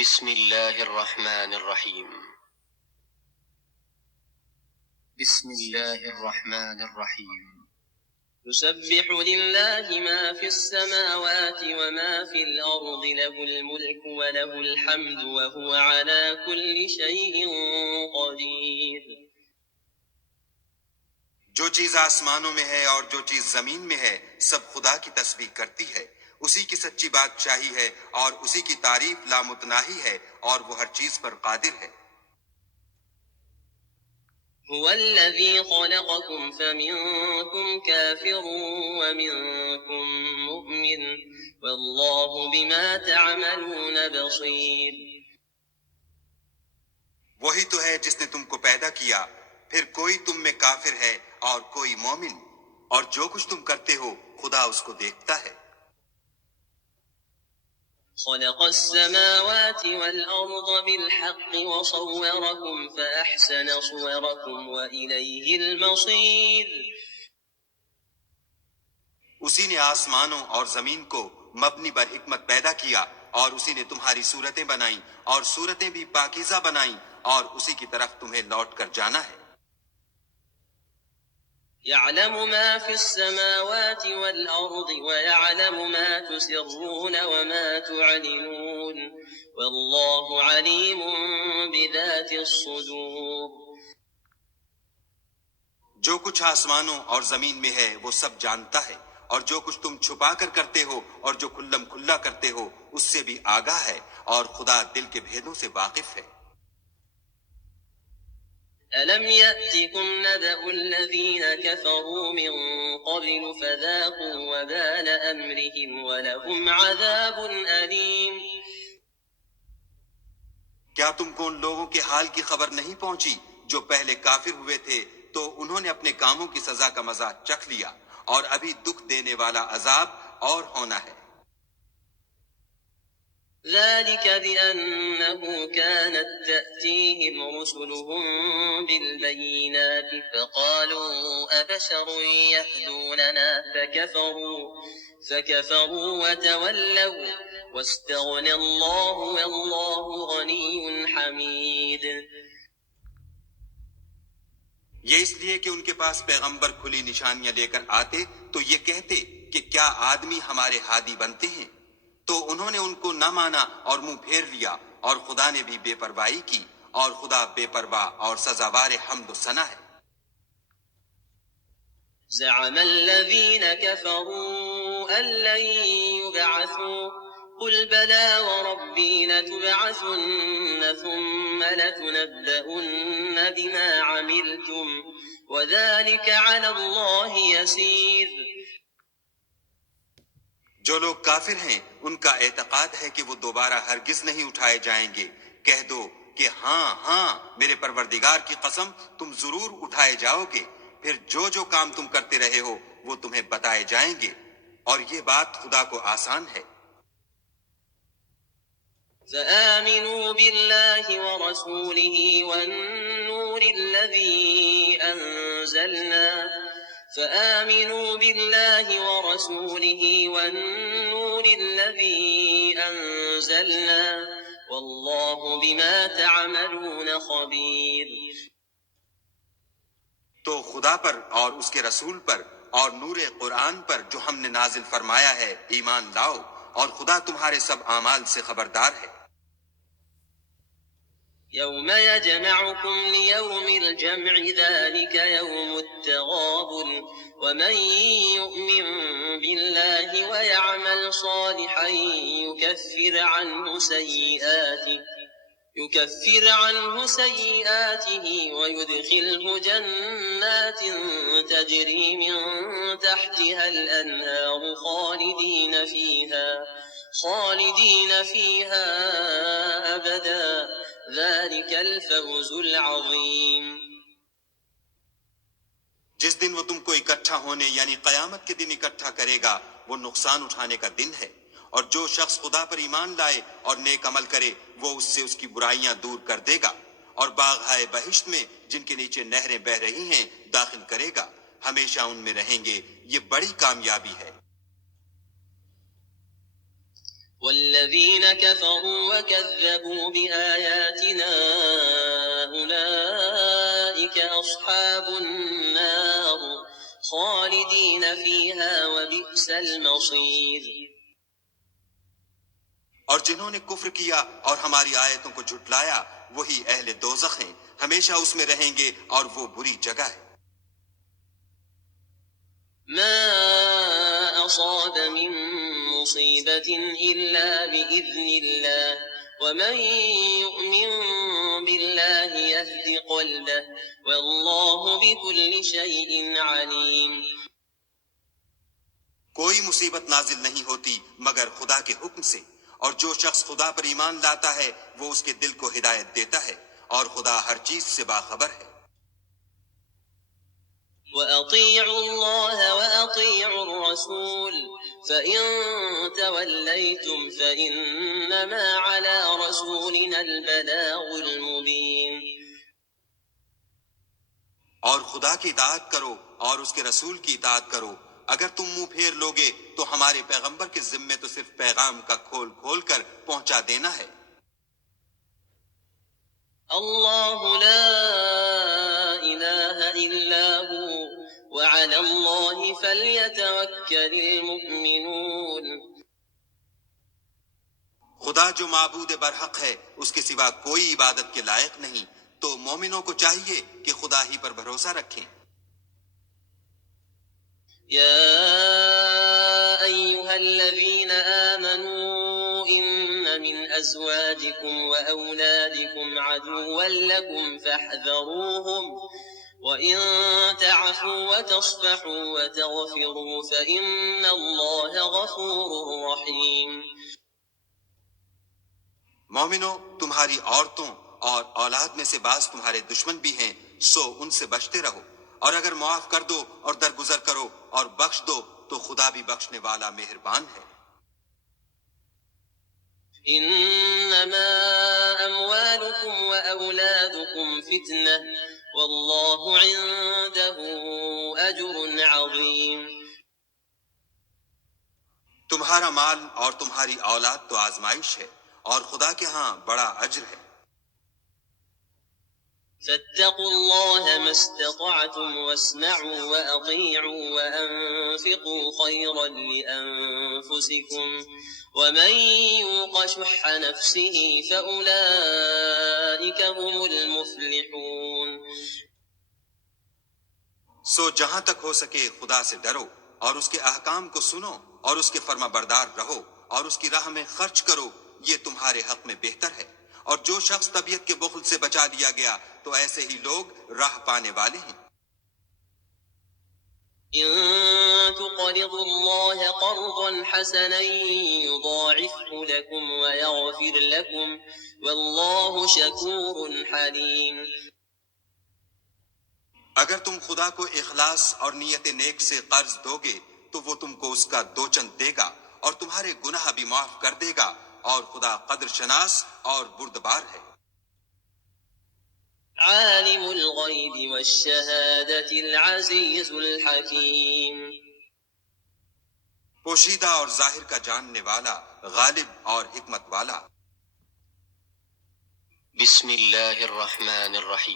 بسم الله الرحمن الرحيم. بسم الله الرحمن الرحيم. يسبح لله ما في السماوات وما في الأرض له الملك وله الحمد وهو على كل شيء قدير. جو چیز آسمانوں میں ہے اور جو چیز زمین میں ہے سب خدا کی تسبیح کرتی ہے، اسی کی سچی بادشاہی ہے اور اسی کی تعریف لامتناہی ہے اور وہ ہر چیز پر قادر ہے۔ هو الذي خلقكم فمنكم كافر ومنكم مؤمن والله بما تعملون بصير. وہی تو ہے جس نے تم کو پیدا کیا، پھر کوئی تم میں کافر ہے اور کوئی مومن، اور جو کچھ تم کرتے ہو خدا اس کو دیکھتا ہے۔ خلق السماوات والأرض بالحق وصوركم فأحسن صوركم وإليه المصير. اسی نے آسمانوں اور زمین کو مبنی بر حکمت پیدا کیا، اور اسی نے تمہاری صورتیں بنائیں اور صورتیں بھی پاکیزہ بنائیں، اور اسی کی طرف تمہیں لوٹ کر جانا ہے۔ يعلم ما في السماوات والأرض ويعلم ما تسرون وما تعلنون والله عليم بذات الصدور. جو کچھ آسمانوں اور زمین میں ہے وہ سب جانتا ہے، اور جو کچھ تم چھپا کر کرتے ہو اور جو کھلم کھلا کرتے ہو اس سے بھی آگاہ ہے، اور خدا دل کے بھیدوں سے واقف ہے۔ ألم يأتكم نبأ الذين كفروا من قبل فذاقوا وبال أمرهم ولهم عذاب أليم. کیا تم کو ان لوگوں کے حال کی خبر نہیں پہنچی جو پہلے کافر ہوئے تھے، تو انہوں نے اپنے کاموں کی سزا کا مزہ چکھ لیا، اور ابھی دکھ دینے والا عذاب اور ہونا ہے۔ ذلك بأنه كانت تأتيهم رسلهم بالبينات فقالوا أبشر يهدوننا فكفروا وتولوا واستغنى الله والله غني حميد. یہ اس لیے کہ ان کے پاس پیغمبر کھلی نشانیاں لے کر آتے تو یہ کہتے کہ کیا آدمی ہمارے ہادی بنتے ہیں، تو انہوں نے ان کو نہ مانا اور منہ پھیر لیا، اور خدا نے بھی بے پرواہی کی، اور خدا بے پرواہ اور سزاوار حمد و ثنا ہے۔ زعم الذين كفروا أن لن يبعثوا قل بلى وربي لتبعثن ثم لتنبؤن بما عملتم وذلك على الله يسير. جو لوگ کافر ہیں ان کا اعتقاد ہے کہ وہ دوبارہ ہرگز نہیں اٹھائے جائیں گے، کہہ دو کہ ہاں ہاں میرے پروردگار کی قسم تم ضرور اٹھائے جاؤ گے، پھر جو جو کام تم کرتے رہے ہو وہ تمہیں بتائے جائیں گے، اور یہ بات خدا کو آسان ہے۔ فآمنوا بالله ورسوله والنور الذي أنزلنا فآمنوا بالله ورسوله والنور الذي أنزلنا والله بما تعملون خبير. تو خدا پر اور اس کے رسول پر اور نور قرآن پر جو ہم نے نازل فرمایا ہے ایمان لاؤ، اور خدا تمہارے سب اعمال سے خبردار ہے۔ يوم يجمعكم ليوم الجمع ذلك يوم التغابن ومن يؤمن بالله ويعمل صالحا يكفر عنه سيئاته ويدخله جنات تجري من تحتها الأنهار خالدين فيها أبدا ذلك الفوز العظيم. جس دن وہ تم کو اکٹھا ہونے یعنی قیامت کے دن اکٹھا کرے گا وہ نقصان اٹھانے کا دن ہے، اور جو شخص خدا پر ایمان لائے اور نیک عمل کرے وہ اس سے اس کی برائیاں دور کر دے گا، اور باغ بہشت میں جن کے نیچے نہریں بہ رہی ہیں داخل کرے گا، ہمیشہ ان میں رہیں گے، یہ بڑی کامیابی ہے۔ الذين كفروا وكذبوا بآياتنا أولئك أصحاب النار خالدين فيها وبئس المصير. اور جنہوں نے کفر کیا اور ہماری آیتوں کو جھٹلایا وہی اہل دوزخ ہیں، ہمیشہ اس میں رہیں گے اور وہ بری جگہ ہے. ما أصاب من مصيبة إلا بإذن الله ومن يؤمن بالله يهد قلبه والله بكل شيء عليم. کوئی مصیبت نازل نہیں ہوتی مگر خدا کے حکم سے، اور جو شخص خدا پر ایمان لاتا ہے وہ اس کے دل کو ہدایت دیتا ہے، اور خدا ہر چیز سے باخبر ہے. وأطيعوا الله وأطيعوا الرسول فإن توليتم فإنما على رسولنا البلاغ المبين. اور خدا کی اطاعت کرو اور اس کے رسول کی اطاعت کرو، اگر تم منہ پھیر لوگے تو ہمارے پیغمبر کے ذمے تو صرف پیغام کا کھول کھول کر پہنچا دینا ہے. الله لا إله إلا هو وعلى الله فليتوكل المؤمنون. خدا جو معبود برحق ہے اس کے سوا کوئی عبادت کے لائق نہیں، تو مومنوں کو چاہیے کہ خدا ہی پر بھروسہ رکھیں. يا أيها الذين آمنوا إن من أزواجكم وأولادكم عدوا لكم فاحذروهم وإن تعفوا وتصفحوا وتغفروا فإن الله غفور رحيم. مومنو، تمہاری عورتوں اور اولاد میں سے بعض تمہارے دشمن بھی ہیں، سو ان سے بچتے رہو، اور اگر معاف کر دو اور درگزر کرو اور بخش دو تو خدا بھی بخشنے والا مہربان ہے. إنما أموالكم وأولادكم فتنة والله عنده أجر عظيم. تمہارا مال اور تمہاری اولاد تو آزمائش ہے، اور خدا کے ہاں بڑا اجر ہے. فاتقوا الله ما استطعتم واسمعوا وأطيعوا وأنفقوا خيرا لأنفسكم ومن يوق شح نفسه فأولئك هم المفلحون. سو جہاں تک ہو سکے خدا سے ڈرو اور اس کے احکام کو سنو اور اس کے فرما بردار رہو اور اس کی راہ میں خرچ کرو، یہ تمہارے حق میں بہتر ہے. اور جو شخص طبیعت کے بخل سے بچا لیا گیا تو ایسے ہی لوگ راہ پانے والے ہیں. إن تقرضوا الله قرضا حسنا يضاعفه لكم ويغفر لكم والله شكور حليم. اگر تم خدا کو اخلاص اور نیت نیک سے قرض دو گے تو وہ تم کو اس کا دوچند دے گا اور تمہارے گناہ بھی معاف کر دے گا، اور خدا قدر شناس اور بردبار ہے. عالم الغيب والشهادة العزيز الحكيم. پوشیدہ اور ظاہر کا جاننے والا، غالب اور حکمت والا. بسم الله الرحمن الرحيم.